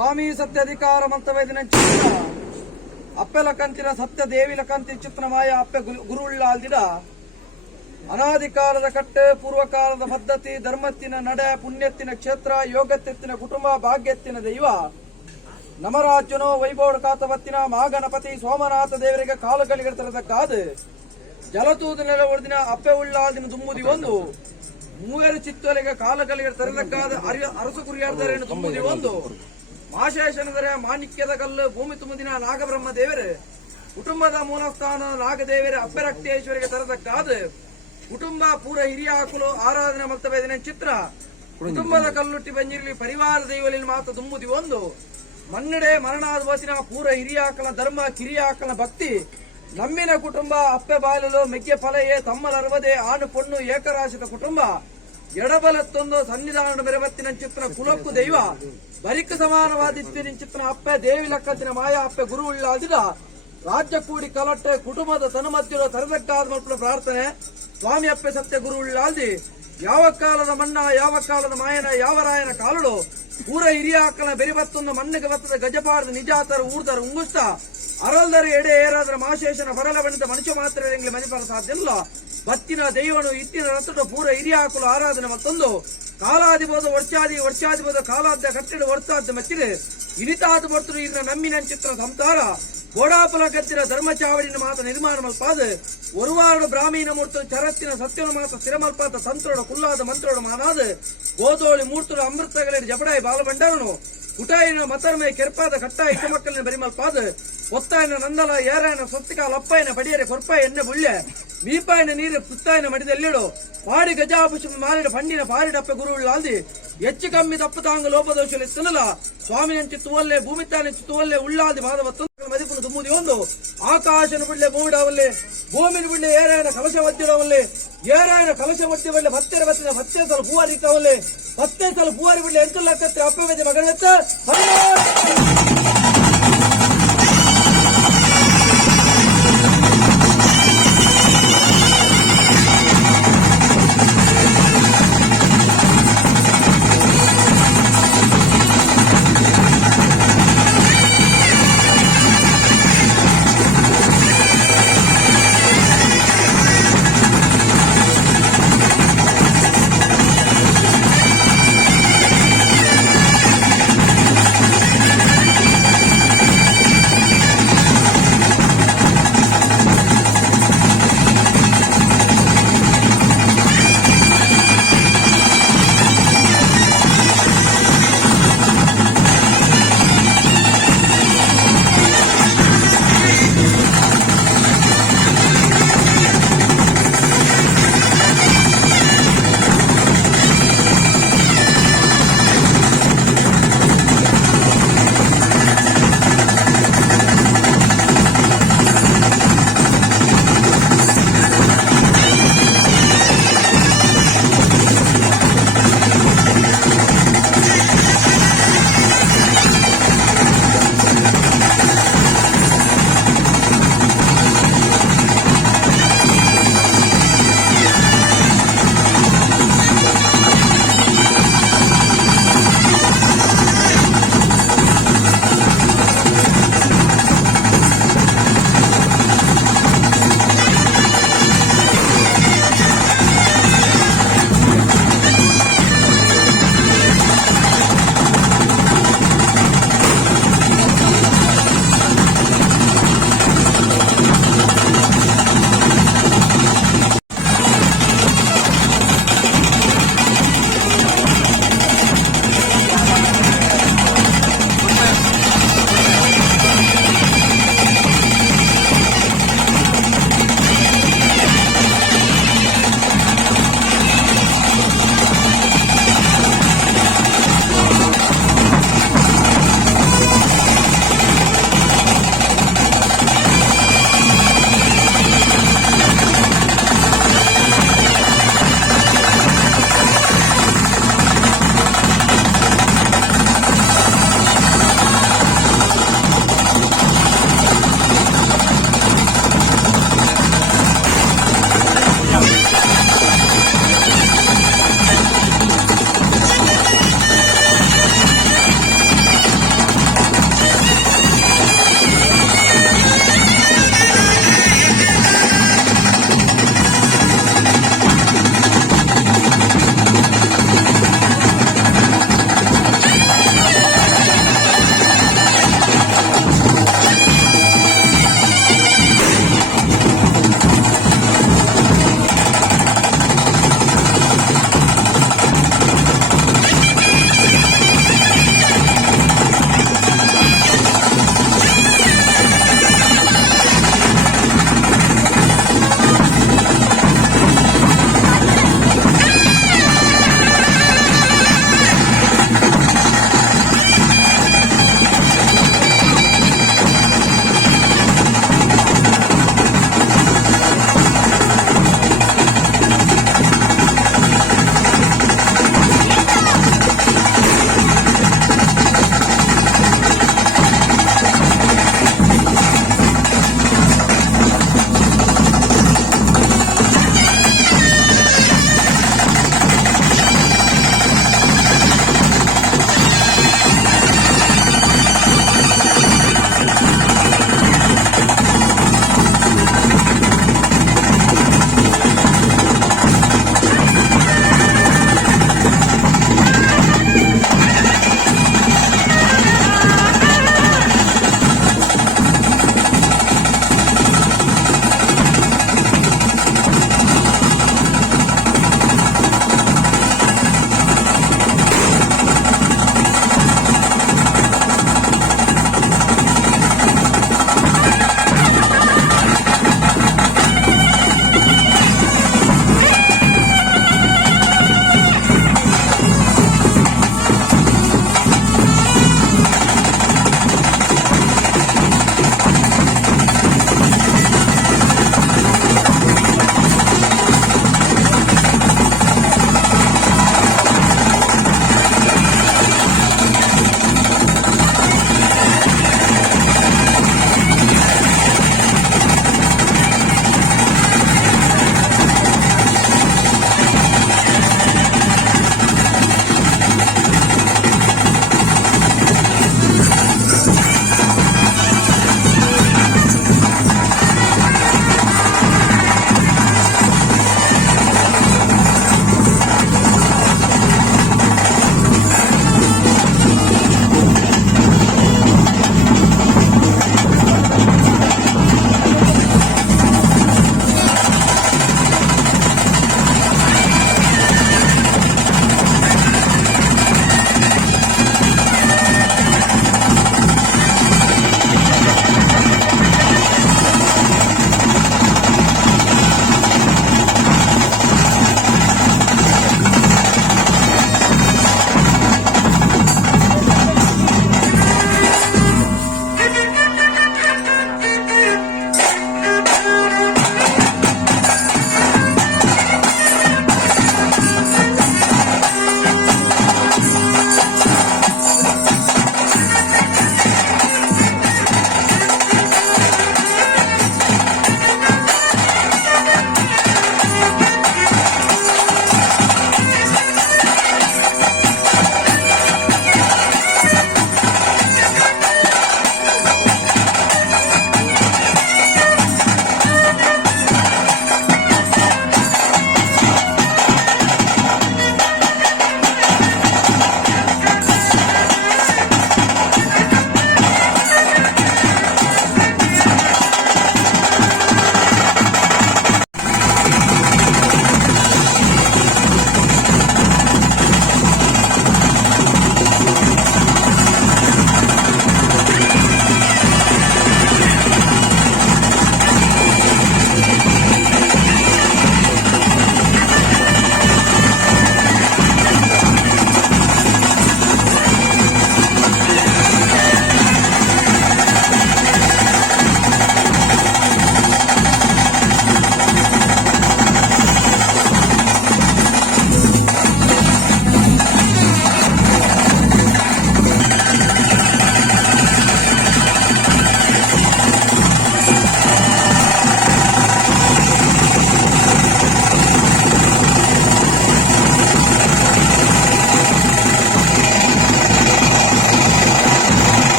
ಸ್ವಾಮಿ ಸತ್ಯಾಧಿಕಾರ ಮಂತವೇದಿನ ಅಪ್ಪೆಲ ಕಂತಿನ ಸತ್ಯ ದೇವಿಲ ಕಂತಿ ಚಿತ್ರ ಮಾಯ ಅಪ್ಪೆ ಗುರುಳ್ಳಾಲ್ದಿಡ ಅನಾದಿ ಕಾಲದ ಕಟ್ಟೆ ಪೂರ್ವಕಾಲದ ಪದ್ಧತಿ ಧರ್ಮತ್ತಿನ ನಡೆ ಪುಣ್ಯತ್ತಿನ ಕ್ಷೇತ್ರ ಯೋಗತ್ತೆತ್ತಿನ ಕುಟುಂಬ ಭಾಗ್ಯತ್ತಿನ ದೈವ ನಮರಾಜ್ಯನೋ ವೈಭವ ಕಾತವತ್ತಿನ ಮಹಾಗಣಪತಿ ಸೋಮನಾಥ ದೇವರಿಗೆ ಕಾಲುಗಳಿಗೆ ತರದಕ್ಕಾದ ಜಲತೂದು ನೆಲ ಹೊಡೆದಿನ ಅಪ್ಪೆ ಉಳ್ಳಾದಿನ ದುಮ್ಮುದಿ ಒಂದು ಮೂವರು ಚಿತ್ತೊಲೆಗೆ ಕಾಲಗಳಿಗೆ ತರದಕ್ಕಾದ ಅರಸು ಕುರಿಯಾರ್ದರೇನು ತುಂಬುದಿ ಒಂದು ಮಾಶೇಷನದರೆ ಮಾಣಿಕ್ಯದ ಕಲ್ಲು ಭೂಮಿ ತುಂಬುದಿನ ನಾಗಬ್ರಹ್ಮ ದೇವರೇ ಕುಟುಂಬದ ಮೂಲಸ್ಥಾನ ನಾಗದೇವರೇ ಅಪ್ಪರಕ್ತೇಶ್ವರಿಗೆ ತರದಕ್ಕಾದ ಕುಟುಂಬ ಪೂರ ಹಿರಿಯ ಹಾಕಲು ಆರಾಧನೆ ಮಲ್ತವೇದಿನ ಚಿತ್ರ ಕುಟುಂಬದ ಕಲ್ಲುಟ್ಟಿ ಬಂಜಿರಲಿ ಪರಿವಾರ ದೈವಲಿ ಮಾತು ತುಂಬುದಿ ಒಂದು ಮನ್ನಡೆ ಮರಣಾದ ಬಸಿನ ಪೂರ ಹಿರಿಯ ಹಾಕಲ ಧರ್ಮ ಕಿರಿಯ ಹಾಕಲ ಭಕ್ತಿ ನಮ್ಮಿನ ಕುಟುಂಬ ಅಪ್ಪೆ ಬಾಯಲು ಮೆಕ್ಕೆ ಫಲೆಯೇ ತಮ್ಮಲರ್ವದೆ ಆಣು ಪೊಣ್ಣು ಏಕರಾಶಿತ ಕುಟುಂಬ ಎಡಬಲತ್ತೊಂದು ಸನ್ನಿಧಾನ ಬೆರಬತ್ತಿನ ಚಿತ್ರ ಕುಲಕ್ಕೂ ದೈವ ಬರಿಕ ಸಮಾನವಾದಿತ್ಯ ಚಿತ್ರ ಅಪ್ಪೆ ದೇವಿ ಲಕ್ಕತ್ತಿನ ಮಾಯ ಅಪ್ಪೆ ಗುರು ಉಳ್ಳಾದಿದ ರಾಜ್ಯ ಕೂಡಿ ಕಲಟ್ಟೆ ಕುಟುಂಬದ ತನುಮಧ್ಯದ ತರದಕ್ಕಾದ ಮಕ್ಕಳ ಪ್ರಾರ್ಥನೆ ಸ್ವಾಮಿ ಅಪ್ಪೆ ಸತ್ಯ ಗುರು ಉಳ್ಳಾಲ್ದಿ ಯಾವ ಕಾಲದ ಮಣ್ಣ ಯಾವ ಕಾಲದ ಮಾಯನ ಯಾವ ರಾಯನ ಕಾಲುಡು ಪೂರ ಹಿರಿಯ ಹಾಕಲ ಬೆರಿಬತ್ತೊಂದು ಮಣ್ಣಿಗೆ ಬತ್ತದ ಗಜಪಾರದ ನಿಜಾತರ ಊರ್ದರ ಉಂಗುಸ್ತ ಅರಲ್ದರ ಎಡೆ ಏರಾದ್ರ ಮಾಶೇಷನ ಬರಲ ಬಣ್ಣಿದ ಮನುಷ್ಯ ಮಾತ್ರ ಮನೆಪರ ಸಾಧ್ಯ ಇಲ್ಲ ಬತ್ತಿನ ದೈವನು ಇತ್ತಿನ ರಥದ ಪೂರ ಹಿರಿಯ ಹಾಕಲು ಆರಾಧನೆ ಮತ್ತೊಂದು ಕಾಲಾಧಿಬೋಧ ವರ್ಷಾಧಿಬೋಧ ಕಾಲಾದ್ಯ ಕಟ್ಟಿಡ ವರ್ಷಾದ್ಯ ಮತ್ತಿದೆ ಇಳಿತಾದ ಬರ್ತರು ಇನ್ನ ನಮ್ಮಿನ ಚಿತ್ರ ಸಂಸಾರ ಗೋಡಾಪಲ ಕತ್ತಿನ ಧರ್ಮ ಚಾವಡಿನ ಮಾತ ನಿರ್ಮಾಣ ಮಲ್ಪಾದ ಒರುವಾಡು ಬ್ರಾಹ್ಮೀಣ ಮೂರ್ತ ಚರತ್ತಿನ ಸತ್ಯನ ಮಾತ ಸ್ಥಿರ ಮಲ್ಪಾದ ತಂತ್ರೋಡ ಕುಲ್ಲಾದ ಮಂತ್ರೋಡ ಮಾನಾದ ಗೋದೋಳಿ ಮೂರ್ತುಡ ಅಮೃತಗಲಿ ಜಪಡಾಯಿ ಬಾಲಬಂಡವನು ಕುಟಾಯಿನ ಮತರ್ಮೆ ಕೆರ್ಪಾದ ಕಟ್ಟಾಯಿ ಮಕ್ಕಳಿನ ಬರಿಮಲ್ಪಾದ ಒತ್ತಾಯಿನ ನಂದಲ ಏರಾಯನ ಸ್ವಸ್ತಿಕಾಲ ಅಪ್ಪಾಯಿನ ಬಡಿಯರೆ ಕೊರ್ಪಾಯಿ ಎಣ್ಣೆ ಬುಳ್ಳೆ ಮೀಪಾಯಿನ ನೀರು ಪುತ್ತಾಯಿನ ಮಡಿದೆಲ್ಲಿಡು ಪಾಡಿ ಗಜಾಪುಷ ಮಾರಿಡ ಪಂಡಿನ ಪಾರಿಡಪ್ಪ ಗುರುವುಳ್ಳಾಲ್ದಿ ಹೆಚ್ಚು ಕಮ್ಮಿ ತಪ್ಪು ತಾಂಗ ಲೋಪದೋಷಲಿ ತಿನ್ನಲ ಸ್ವಾಮಿನಂಚಿ ತುವಲ್ಲೆ ಭೂಮಿತಾನಿಂಚಿ ತುವಲ್ಲೆ ಉಳ್ಳಾದಿ ಮಾದವತ್ತು ಮದಿಪುನು ತುಂಬುದಿ ಒಂದು ಆಕಾಶನ ಬಿಡ್ಲೆ ಭೂಮಿಡವಲ್ಲೆ ಭೂಮಿನ ಬಿಡ್ಲೆ ಏರಾಯನ ಕಲಶ ಒತ್ತಿಡವಲ್ಲೆ ಏರಾಯನ ಕಲಶ ಒತ್ತಿವಲ್ಲೆ ಭತ್ತೆರ ಬತ್ತಿನ ಭತ್ತೆ ಸಲ ಪೂವಾರಿ ಇಟ್ಟವಲ್ಲೆ ಭತ್ತೆ ಸಲ ಪೂವಾರಿ ಬಿಡ್ಲೆ ಎಂಟು ಲಕ್ಷ ಅಪ್ಪೆ ಮಗನತ್ತ